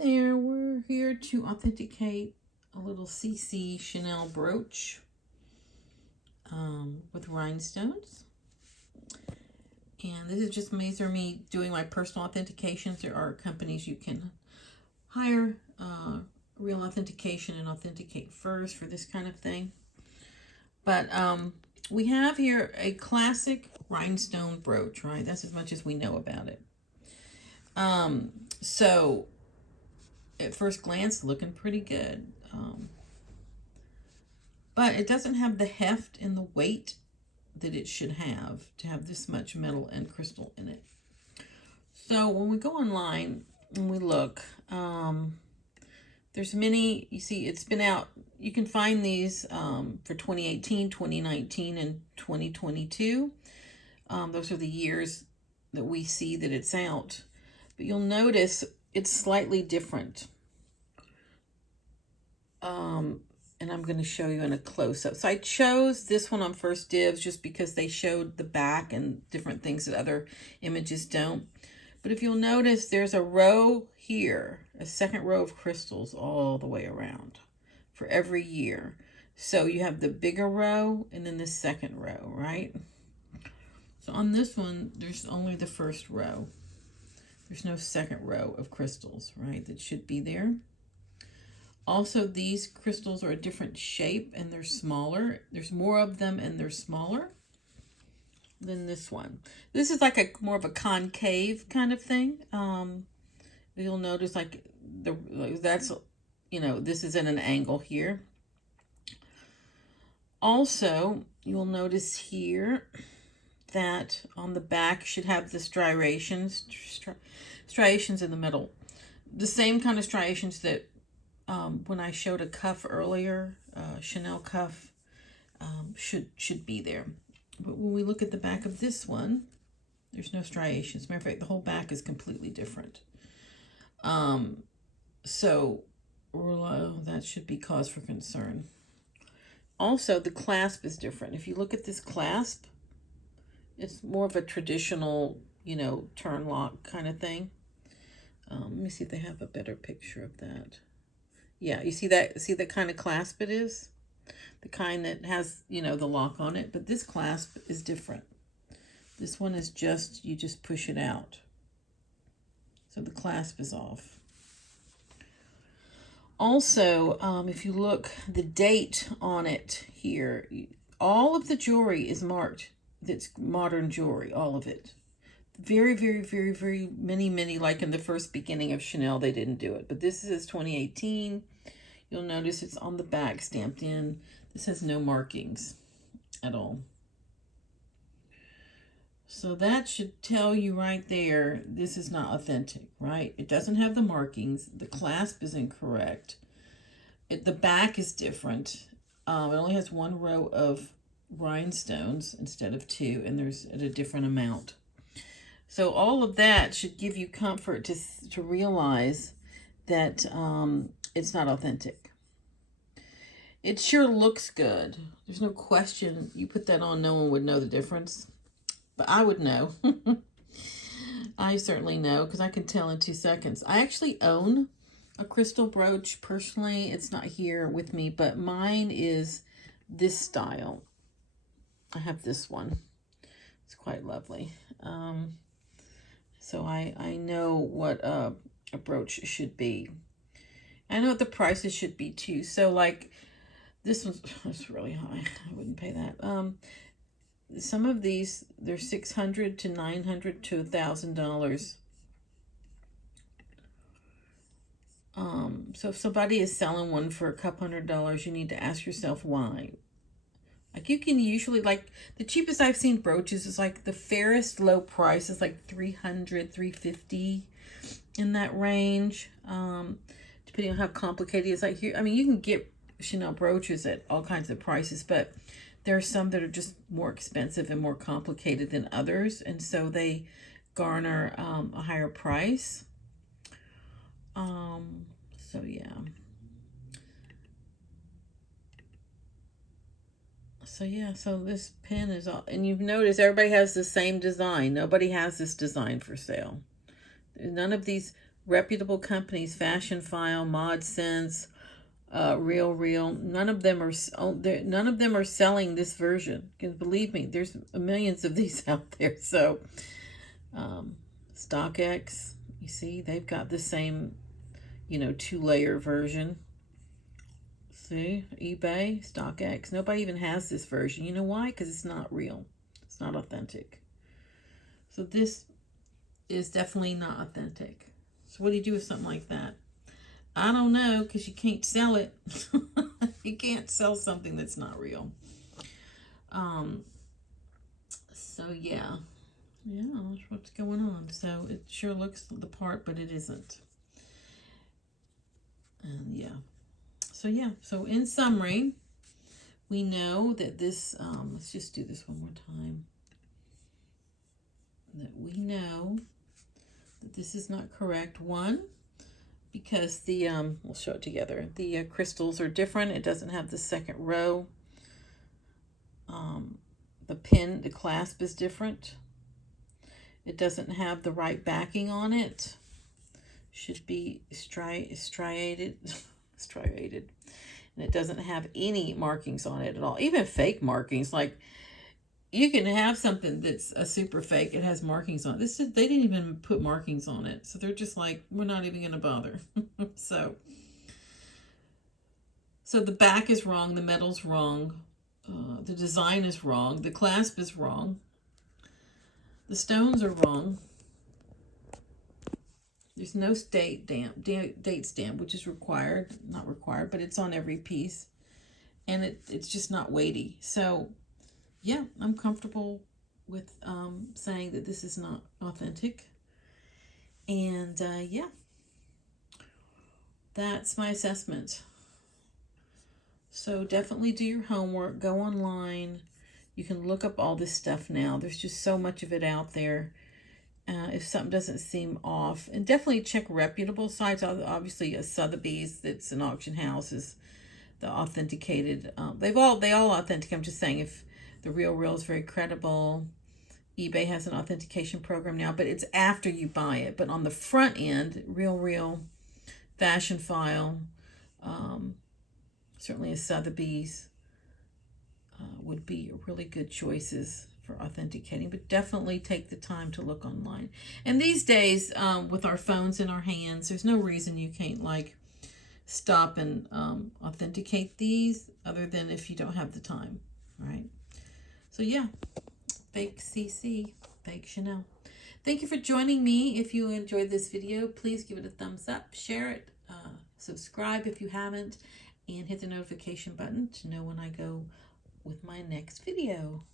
there, we're here to authenticate a little CC Chanel brooch with rhinestones. And this is just me doing my personal authentications. There are companies you can hire real authentication and authenticate first for this kind of thing. But we have here a classic rhinestone brooch, right? That's as much as we know about it. So at first glance, looking pretty good. But it doesn't have the heft and the weight that it should have to have this much metal and crystal in it. So when we go online and we look, there's many, you see it's been out, you can find these for 2018, 2019, and 2022. Those are the years that we see that it's out. But you'll notice it's slightly different. And I'm going to show you in a close-up. So I chose this one on first dibs just because they showed the back and different things that other images don't. But if you'll notice, there's a row here, a second row of crystals all the way around for every year. So you have the bigger row and then the second row, right? So on this one, there's only the first row. There's no second row of crystals, right? That should be there. Also, these crystals are a different shape and they're smaller. There's more of them and they're smaller than this one. This is like a more of a concave kind of thing. You'll notice like that's, you know, this is at an angle here. Also, you'll notice here that on the back should have the striations in the middle. The same kind of striations that when I showed a cuff earlier, Chanel cuff, should be there. But when we look at the back of this one, there's no striations. Matter of fact, the whole back is completely different. So that should be cause for concern. Also, the clasp is different. If you look at this clasp, it's more of a traditional, you know, turn lock kind of thing. Let me see if they have a better picture of that. Yeah, you see that? See the kind of clasp it is? The kind that has, you know, the lock on it. But this clasp is different. This one is just, you just push it out. So the clasp is off. Also, if you look, the date on it here, all of the jewelry is marked. That's modern jewelry, all of it. Very, very, very, very many, like in the first beginning of Chanel, they didn't do it. But this is 2018. You'll notice it's on the back stamped in. This has no markings at all. So that should tell you right there, this is not authentic, right? It doesn't have the markings. The clasp is incorrect. The back is different. It only has one row of rhinestones instead of two, and there's at a different amount. So all of that should give you comfort to realize that it's not authentic. It sure looks good. There's no question. You put that on, no one would know the difference. But I would know. I certainly know because I can tell in 2 seconds. I actually own a crystal brooch personally. It's not here with me, but mine is this style. I have this one. It's quite lovely. So I know what a brooch should be. I know what the prices should be too. So like this one's really high. I wouldn't pay that. Some of these, they're $600 to $900 to $1,000. So if somebody is selling one for a couple $100, you need to ask yourself why. Like you can usually, like the cheapest I've seen brooches is like the fairest low price is like $300, $350 in that range. Depending on how complicated it is. Like here, I mean, you can get Chanel brooches at all kinds of prices, but there are some that are just more expensive and more complicated than others, and so they garner a higher price. So yeah. So this pen is all, and you've noticed everybody has the same design. Nobody has this design for sale. None of these reputable companies, Fashion File, Mod Sense, Real Real. None of them are selling this version. Because believe me, there's millions of these out there. So, StockX, you see, they've got the same, 2-layer version. See, eBay, StockX. Nobody even has this version. You know why? Because it's not real. It's not authentic. So this is definitely not authentic. So what do you do with something like that? I don't know, because you can't sell it. You can't sell something that's not real. So yeah, that's what's going on. So it sure looks the part, but it isn't. And yeah. So in summary, we know that this, let's just do this one more time. That we know that this is not correct. One, because the, we'll show it together. The crystals are different. It doesn't have the second row. The pin, the clasp is different. It doesn't have the right backing on it. Should be striated. Striated. And it doesn't have any markings on it at all. Even fake markings. Like, you can have something that's a super fake. It has markings on it. They didn't even put markings on it. So they're just like, we're not even going to bother. So the back is wrong. The metal's wrong. The design is wrong. The clasp is wrong. The stones are wrong. There's no date stamp, which is required. Not required, but it's on every piece. And it's just not weighty. So, yeah, I'm comfortable with saying that this is not authentic. And, yeah, that's my assessment. So definitely do your homework. Go online. You can look up all this stuff now. There's just so much of it out there. If something doesn't seem off, and definitely check reputable sites. Obviously, Sotheby's, that's an auction house, is the Authenticated. They all authenticate. I'm just saying, if the Real is very credible. eBay has an authentication program now, but it's after you buy it. But on the front end, Real, Fashion File, certainly a Sotheby's would be really good choices for authenticating, but definitely take the time to look online. And these days, with our phones in our hands, there's no reason you can't stop and authenticate these, other than if you don't have the time, right? So yeah, fake CC, fake Chanel. Thank you for joining me. If you enjoyed this video, please give it a thumbs up, share it, subscribe if you haven't, and hit the notification button to know when I go with my next video.